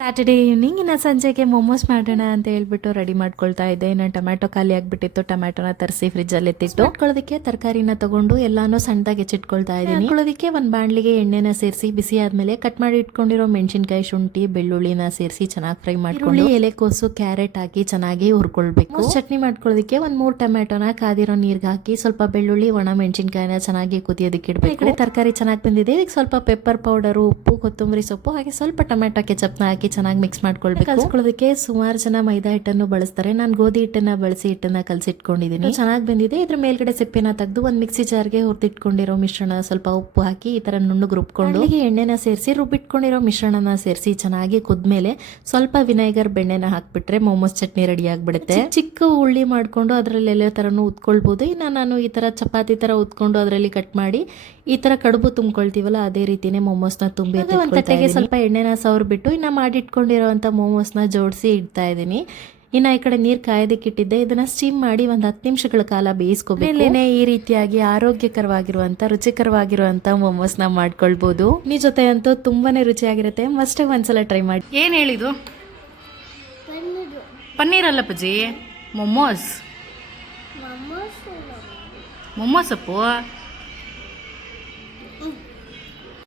Saturday evening ಇನ್ನು ಸಂಜೆಗೆ ಮೊಮೋಸ್ ಮಾಡೋಣ ಅಂತ ಹೇಳ್ಬಿಟ್ಟು ರೆಡಿ ಮಾಡ್ಕೊಳ್ತಾ ಇದ್ದೆ. ಇನ್ನು ಟೊಮ್ಯಾಟೊ ಖಾಲಿ ಆಗಿಬಿಟ್ಟಿತ್ತು. ಟೊಮ್ಯಾಟೊನ ತರಿಸಿ ಫ್ರಿಜ್ಜಲ್ಲಿ ಎತ್ತಿಟ್ಟು ಮಾಡ್ಕೊಳ್ಳೋದಕ್ಕೆ ತರಕಾರಿನ ತಗೊಂಡು ಎಲ್ಲಾನು ಸಣ್ಣದಾಗಿ ಹೆಚ್ಚಿಟ್ಕೊಳ್ತಾ ಇದ್ದೀನಿ. ಮಾಡ್ಕೊಳ್ಳೋದಕ್ಕೆ ಒಂದು ಬಾಣಲಿಗೆ ಎಣ್ಣೆನ ಸೇರಿಸಿ ಬಿಸಿ ಆದ್ಮೇಲೆ ಕಟ್ ಮಾಡಿ ಇಟ್ಕೊಂಡಿರೋ ಮೆಣಸಿನಕಾಯಿ, ಶುಂಠಿ, ಬೆಳ್ಳುಳ್ಳಿನ ಸೇರಿಸಿ ಚೆನ್ನಾಗಿ ಫ್ರೈ ಮಾಡ್ಕೊಂಡು ಎಲೆಕೋಸು, ಕ್ಯಾರೆಟ್ ಹಾಕಿ ಚೆನ್ನಾಗಿ ಹುರ್ಕೊಳ್ಬೇಕು. ಚಟ್ನಿ ಮಾಡ್ಕೊಳ್ಳೋದಕ್ಕೆ ಒಂದು 3 ಟೊಮ್ಯಾಟೊನ ಕಾದಿರೋ ನೀರ್ಗೆ ಹಾಕಿ ಸ್ವಲ್ಪ ಬೆಳ್ಳುಳ್ಳಿ, ಒಣ ಮೆಣಸಿನಕಾಯಿನ ಚೆನ್ನಾಗಿ ಕುದಿಯೋದಕ್ಕೆ ಇಡಬೇಕು. ಈ ಕಡೆ ತರಕಾರಿ ಚೆನ್ನಾಗಿ ಬಂದಿದೆ. ಈಗ ಸ್ವಲ್ಪ ಪೆಪ್ಪರ್ ಪೌಡರು, ಉಪ್ಪು, ಕೊತ್ತಂಬರಿ ಸೊಪ್ಪು ಹಾಗೆ ಸ್ವಲ್ಪ ಟೊಮ್ಯಾಟೊ ಕೆಚಪ್ನ ಹಾಕಿ ಚೆನ್ನಾಗಿ ಮಿಕ್ಸ್ ಮಾಡ್ಕೊಳ್ಬೇಕು. ಕಲ್ಸ್ಕೊಳ್ಳೋದಕ್ಕೆ ಸುಮಾರು ಜನ ಮೈದಾ ಹಿಟ್ಟನ್ನು ಬಳಸ್ತಾರೆ. ನಾನು ಗೋಧಿ ಹಿಟ್ಟನ್ನ ಬಳಸಿ ಹಿಟ್ಟನ್ನ ಕಲಸಿಟ್ಕೊಂಡಿದ್ದೀನಿ. ಚೆನ್ನಾಗಿ ಬಂದಿದೆ. ಇದ್ರ ಮೇಲ್ಗಡೆ ಸಿಪ್ಪೆನ ತೆಗೆದು ಒಂದು ಮಿಕ್ಸಿ ಜಾರ್ಗೆ ಹುರಿದಿಟ್ಕೊಂಡಿರೋ ಮಿಶ್ರಣ ಸ್ವಲ್ಪ ಉಪ್ಪು ಹಾಕಿ ಈ ತರ ನುಣ್ಣಗೆ ರುಬ್ಕೊಂಡು ಎಣ್ಣೆನ ಸೇರಿಸಿ ರುಬ್ಬಿಟ್ಕೊಂಡಿರೋ ಮಿಶ್ರಣನ ಸೇರಿಸಿ ಚೆನ್ನಾಗಿ ಕುದ್ಮೇಲೆ ಸ್ವಲ್ಪ ವಿನೆಗರ್, ಬೆಣ್ಣೆನ ಹಾಕ್ಬಿಟ್ರೆ ಮೊಮೋಸ್ ಚಟ್ನಿ ರೆಡಿ ಆಗ್ಬಿಡುತ್ತೆ. ಚಿಕ್ಕ ಉಳ್ಳಿ ಮಾಡ್ಕೊಂಡು ಅದರಲ್ಲಿ ಎಲ್ಲ ತರನು ಉತ್ಕೊಳ್ಬಹುದು. ಇನ್ನು ನಾನು ಈ ತರ ಚಪಾತಿ ತರ ಉತ್ಕೊಂಡು ಅದರಲ್ಲಿ ಕಟ್ ಮಾಡಿ ಈ ತರ ಕಡುಬು ತುಂಬ್ಕೊಳ್ತೀವಲ್ಲ ಅದೇ ರೀತಿನೇ ಮೊಮೋಸ್ನ ತುಂಬಿ ಒಂದು ತಟ್ಟೆಗೆ ಸ್ವಲ್ಪ ಎಣ್ಣೆನ ಸವರ್ಬಿಟ್ಟು ಇನ್ನ ಮಾಡಿಟ್ಕೊಂಡಿರೋಂಥ ಮೊಮೋಸ್ನ ಜೋಡಿಸಿ ಇಡ್ತಾ ಇದ್ದೀನಿ. ಇನ್ನು ಈ ಕಡೆ ನೀರು ಕಾಯೋದಕ್ಕೆ ಇಟ್ಟಿದ್ದೆ. ಇದನ್ನ ಸ್ಟೀಮ್ ಮಾಡಿ ಒಂದು 10 ನಿಮಿಷಗಳ ಕಾಲ ಬೇಯಿಸ್ಕೋಬೇಕು. ಮೇಲೇನೆ ಈ ರೀತಿಯಾಗಿ ಆರೋಗ್ಯಕರವಾಗಿರುವಂತ, ರುಚಿಕರವಾಗಿರುವಂತ ಮೊಮೋಸ್ನ ಮಾಡ್ಕೊಳ್ಬಹುದು. ನೀ ಜೊತೆ ಅಂತೂ ತುಂಬಾನೇ ರುಚಿಯಾಗಿರುತ್ತೆ. ಮಸ್ಟ್ ಒಂದ್ಸಲ ಟ್ರೈ ಮಾಡಿ. ಏನು ಹೇಳಿದು? ಪನ್ನೀರ್ ಅಲ್ಲ ಪಜ್ಜಿ, ಮೊಮೋಸ್. ಮೊಮೋಸ್ ಅಪ್ಪು.